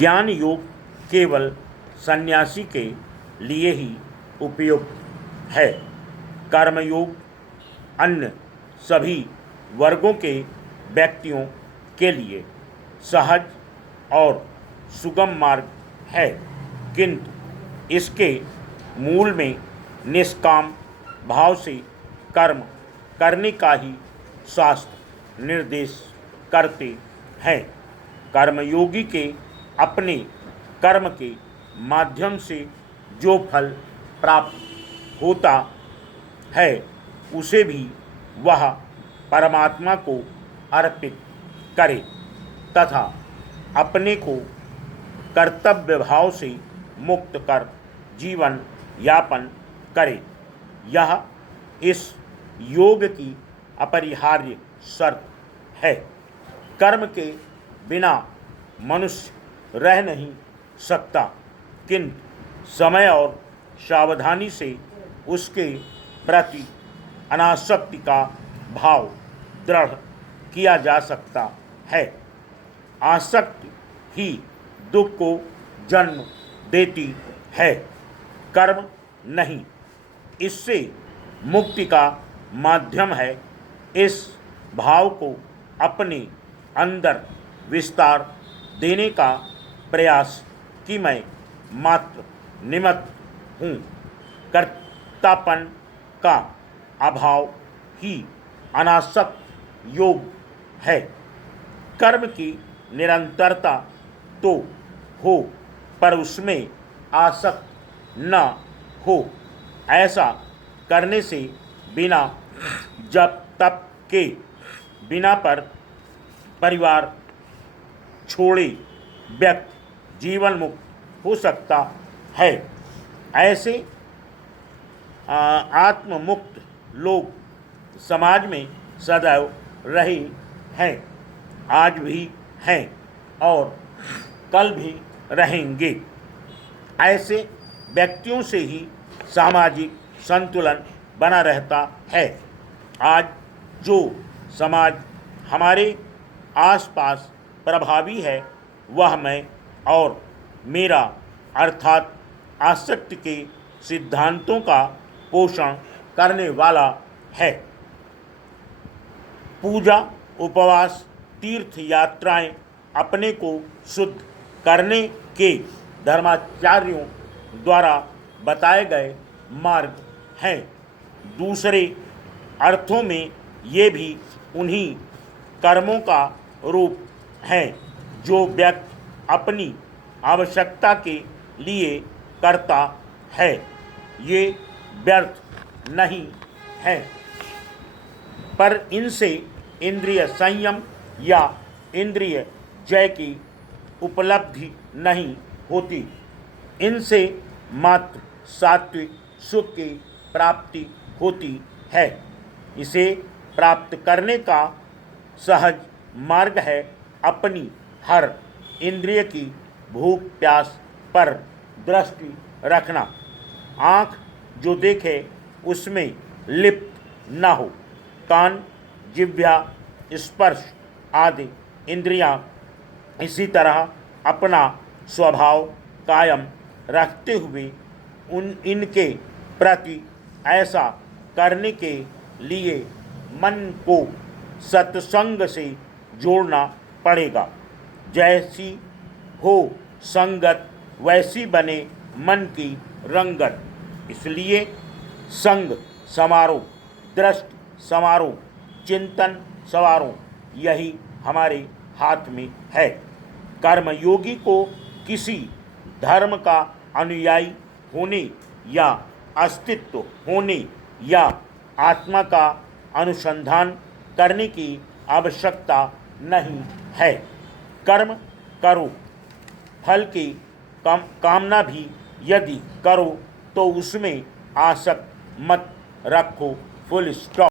ज्ञान योग केवल सन्यासी के लिए ही उपयुक्त है। कर्मयोग अन्य सभी वर्गों के व्यक्तियों के लिए सहज और सुगम मार्ग है, किंतु इसके मूल में निष्काम भाव से कर्म करने का ही शास्त्र निर्देश करते हैं। कर्मयोगी के अपने कर्म के माध्यम से जो फल प्राप्त होता है उसे भी वह परमात्मा को अर्पित करे तथा अपने को कर्तव्य भाव से मुक्त कर जीवन यापन करे। यह इस योग की अपरिहार्य शर्त है। कर्म के बिना मनुष्य रह नहीं सकता, किंतु समय और सावधानी से उसके प्रति अनासक्ति का भाव दृढ़ किया जा सकता है। आसक्ति ही दुख को जन्म देती है, कर्म नहीं। इससे मुक्ति का माध्यम है। इस भाव को अपने अंदर विस्तार देने का प्रयास कि मैं मात्र निमित्त हूँ। कर्तापन का अभाव ही अनासक्त योग है। कर्म की निरंतरता तो हो पर उसमें आसक्त न हो। ऐसा करने से बिना जप तप के, बिना परिवार छोड़े व्यक्ति जीवन मुक्त हो सकता है। ऐसे आत्ममुक्त लोग समाज में सदैव रहे हैं, आज भी हैं और कल भी रहेंगे। ऐसे व्यक्तियों से ही सामाजिक संतुलन बना रहता है। आज जो समाज हमारे आसपास प्रभावी है वह मैं और मेरा अर्थात आसक्ति के सिद्धांतों का पोषण करने वाला है। पूजा, उपवास, तीर्थ यात्राएं अपने को शुद्ध करने के धर्माचार्यों द्वारा बताए गए मार्ग हैं। दूसरे अर्थों में ये भी उन्हीं कर्मों का रूप हैं जो व्यक्ति अपनी आवश्यकता के लिए करता है। ये व्यर्थ नहीं है, पर इनसे इंद्रिय संयम या इंद्रिय जय की उपलब्धि नहीं होती। इनसे मात्र सात्विक सुख की प्राप्ति होती है। इसे प्राप्त करने का सहज मार्ग है अपनी हर इंद्रिय की भूख प्यास पर दृष्टि रखना। आँख जो देखे उसमें लिप्त न हो। कान, जिह्वा, स्पर्श आदि इंद्रियां इसी तरह अपना स्वभाव कायम रखते हुए इनके प्रति ऐसा करने के लिए मन को सत्संग से जोड़ना पड़ेगा। जैसी हो संगत वैसी बने मन की रंगत। इसलिए संग समारो, दृष्टि समारो, चिंतन सवारो, यही हमारे हाथ में है। कर्मयोगी को किसी धर्म का अनुयायी होने या अस्तित्व होने या आत्मा का अनुसंधान करने की आवश्यकता नहीं है। कर्म करो, फल की कामना भी यदि करो तो उसमें आसक्त मत रखो। Full stop.